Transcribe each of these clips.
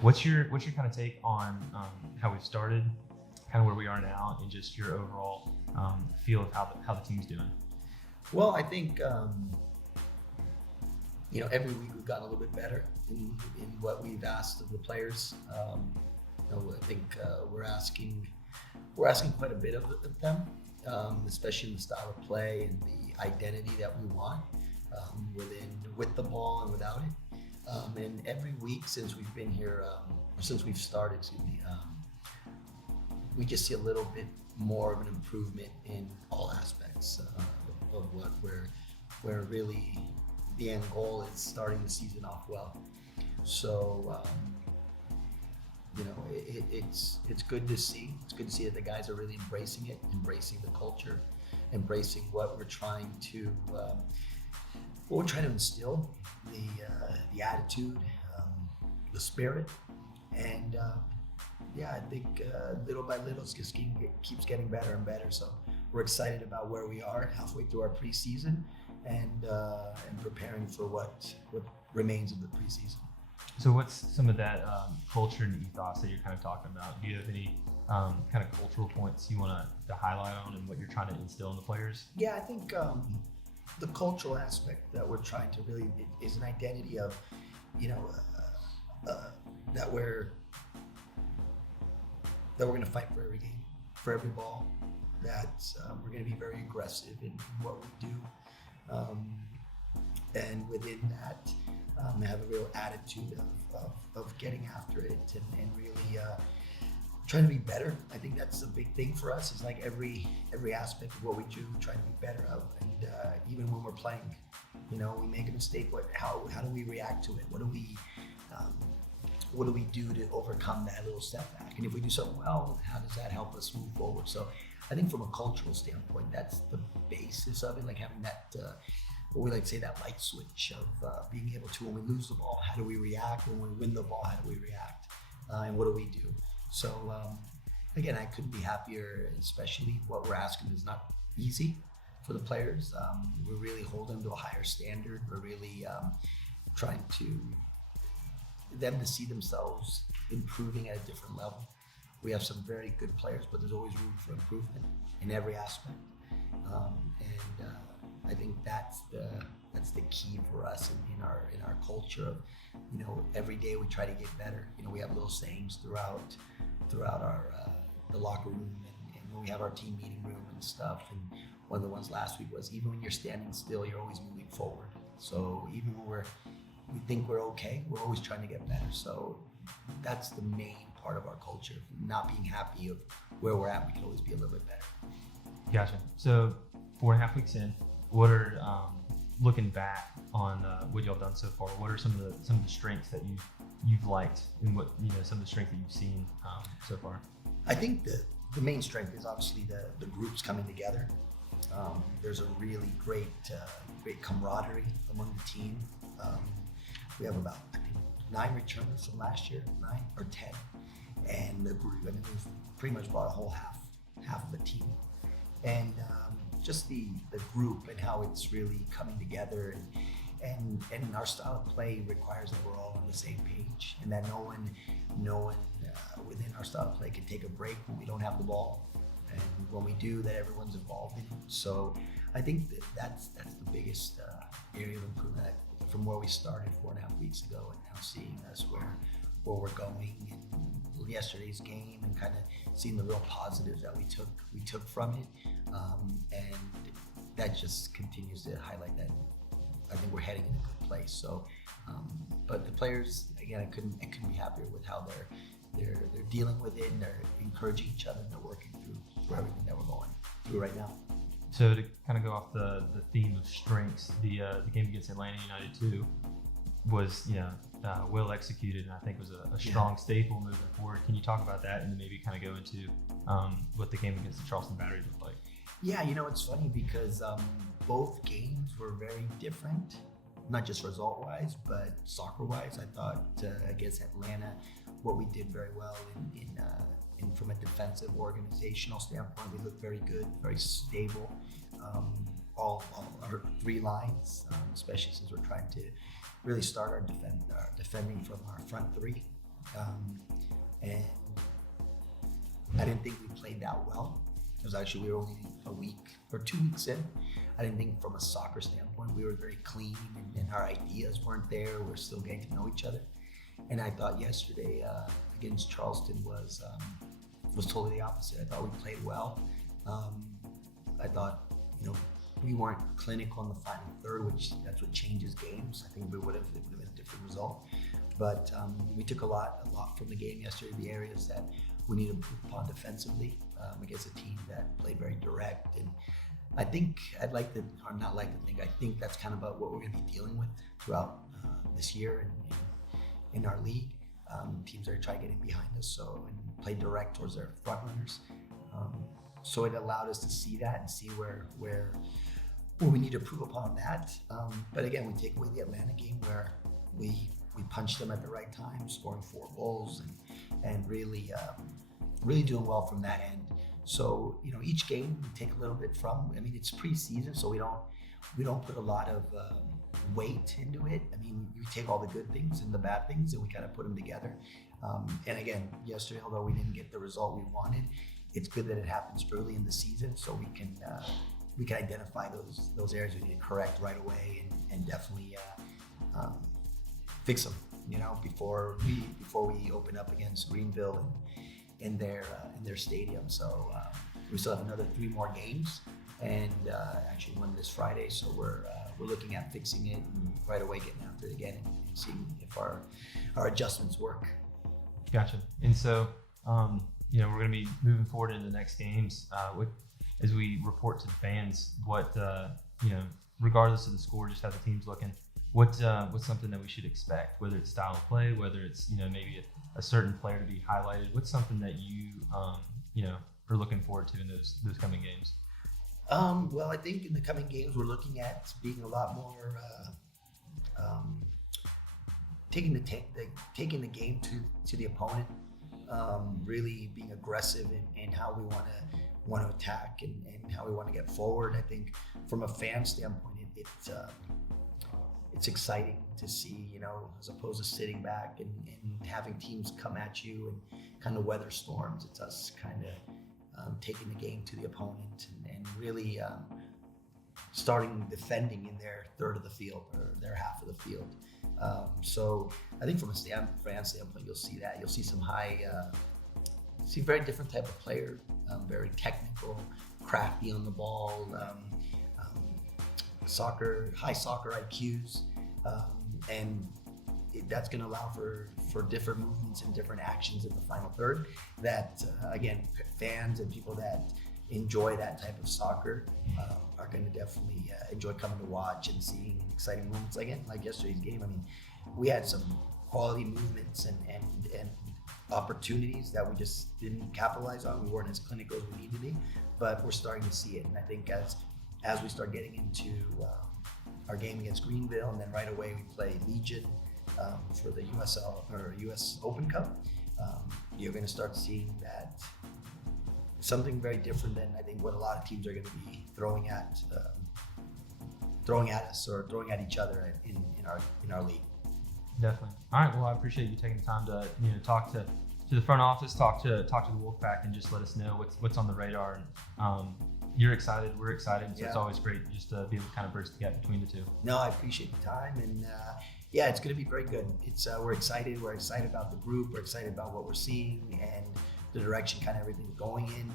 What's your kind of take on how we've started, kind of where we are now, and just your overall feel of how the team's doing? Well, I think every week we've gotten a little bit better in what we've asked of the players. I think we're asking quite a bit of them, especially in the style of play and the identity that we want with the ball and without it. And every week since we've been here, or since we've started, we just see a little bit more of an improvement in all aspects of what we're really, the end goal is starting the season off well. So, it's good to see. It's good to see that the guys are really embracing it, embracing the culture, embracing what we're trying to instill, the attitude, the spirit, and I think little by little it just keeps getting better and better. So we're excited about where we are halfway through our preseason, and preparing for what remains of the preseason. So what's some of that culture and ethos that you're kind of talking about? Do you have any kind of cultural points you want to highlight on and what you're trying to instill in the players? Yeah, I think the cultural aspect that we're trying to really is an identity of, that we're going to fight for every game, for every ball, that we're going to be very aggressive in what we do. And within that, have a real attitude of getting after it and really trying to be better. I think that's a big thing for us. Is like every aspect of what we do, trying to be better of. And even when we're playing, we make a mistake. How do we react to it? What do we do to overcome that little setback? And if we do something well, how does that help us move forward? So I think from a cultural standpoint, that's the basis of it. Like having that, what we like to say, that light switch of being able to, when we lose the ball, how do we react? When we win the ball, how do we react? And what do we do? So again, I couldn't be happier, especially what we're asking is not easy for the players. We're really holding them to a higher standard. We're really trying to them to see themselves improving at a different level. We have some very good players, but there's always room for improvement in every aspect. I think that's the key for us in our culture of, every day we try to get better. We have little sayings throughout our the locker room and when we have our team meeting room and stuff. And one of the ones last week was, even when you're standing still, you're always moving forward. So even when we think we're okay, we're always trying to get better. So that's the main part of our culture. Not being happy of where we're at, we can always be a little bit better. Gotcha. So 4.5 weeks in, what are looking back on what y'all done so far? What are some of the strengths that you've liked, and what some of the strengths that you've seen so far? I think the main strength is obviously the groups coming together. There's a really great camaraderie among the team. We have about, I think, 9 returners from last year, 9 or 10, and the group. I mean, we've pretty much brought a whole half of the team, and just the group and how it's really coming together, and our style of play requires that we're all on the same page, and that no one within our style of play can take a break when we don't have the ball, and when we do, that everyone's involved in it. So I think that's the biggest area of improvement from where we started 4.5 weeks ago, and now seeing us where we're going in yesterday's game, and kind of seeing the real positives that we took from it, and that just continues to highlight that I think we're heading in a good place. So, but the players, again, I couldn't be happier with how they're dealing with it, and they're encouraging each other, and they're working through everything that we're going through right now. So to kind of go off the theme of strengths, the game against Atlanta United 2 was well executed, and I think was a strong staple moving forward. Can you talk about that, and then maybe kind of go into what the game against the Charleston Battery looked like? Yeah, it's funny because both games were very different, not just result-wise, but soccer-wise. I thought against Atlanta, what we did very well in from a defensive organizational standpoint, we looked very good, very stable. All our 3 lines, especially since we're trying to really start our defending from our front 3. And I didn't think we played that well. It was actually, we were only a week or 2 weeks in. I didn't think from a soccer standpoint, we were very clean and our ideas weren't there. We're still getting to know each other. And I thought yesterday against Charleston was totally the opposite. I thought we played well. I thought, we weren't clinical in the final third, which that's what changes games. I think it would have been a different result. But we took a lot from the game yesterday, the areas that we need to improve upon defensively against a team that played very direct. And I think I think that's kind of about what we're going to be dealing with throughout this year in our league. Teams are trying to get in behind us and play direct towards their front runners. So it allowed us to see that and see where we need to improve upon that. But again, we take away the Atlanta game where we punched them at the right time, scoring 4 goals and really doing well from that end. So each game we take a little bit from. I mean, it's preseason, so we don't put a lot of weight into it. I mean, we take all the good things and the bad things and we kind of put them together. And again, yesterday, although we didn't get the result we wanted, it's good that it happens early in the season so we can identify those areas we need to correct right away and definitely fix them. Before we open up against Greenville in their stadium. So we still have another 3 more games, and actually one this Friday. So we're looking at fixing it and right away getting after it again and seeing if our adjustments work. Gotcha. And so we're going to be moving forward into the next games. As we report to the fans, what regardless of the score, just how the team's looking. What's something that we should expect? Whether it's style of play, whether it's maybe a certain player to be highlighted. What's something that you are looking forward to in those coming games? Well, I think in the coming games we're looking at being a lot more taking the game to the opponent. Really being aggressive in how we want to attack and how we want to get forward. I think from a fan standpoint, it's exciting to see, as opposed to sitting back and having teams come at you and kind of weather storms. It's us kind of taking the game to the opponent and really starting defending in their third of the field or their half of the field. So I think from a fan standpoint, you'll see that. You'll see some see very different type of player, very technical, crafty on the ball, high soccer IQs, and that's going to allow for different movements and different actions in the final third that, again, fans and people that enjoy that type of soccer are going to definitely enjoy coming to watch and seeing exciting moments. Again, like yesterday's game, I mean, we had some quality movements and opportunities that we just didn't capitalize on. We weren't as clinical as we need to be, but we're starting to see it. And I think as we start getting into our game against Greenville, and then right away we play Legion for the US Open Cup, you're going to start seeing that something very different than I think what a lot of teams are going to be throwing at us or throwing at each other in our league. Definitely. All right. Well, I appreciate you taking the time to talk to the front office, talk to the Wolfpack, and just let us know what's on the radar. And you're excited, we're excited, so It's always great just to be able to kind of bridge the gap between the two. No, I appreciate the time, and it's going to be very good. It's we're excited. We're excited about the group. We're excited about what we're seeing and the direction kind of everything's going in,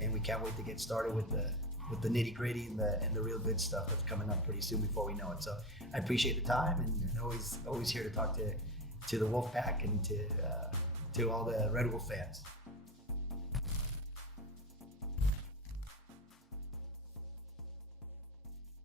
and we can't wait to get started with the nitty gritty and the real good stuff that's coming up pretty soon before we know it. So I appreciate the time, and always here to talk to the Wolfpack and to all the Red Wolf fans.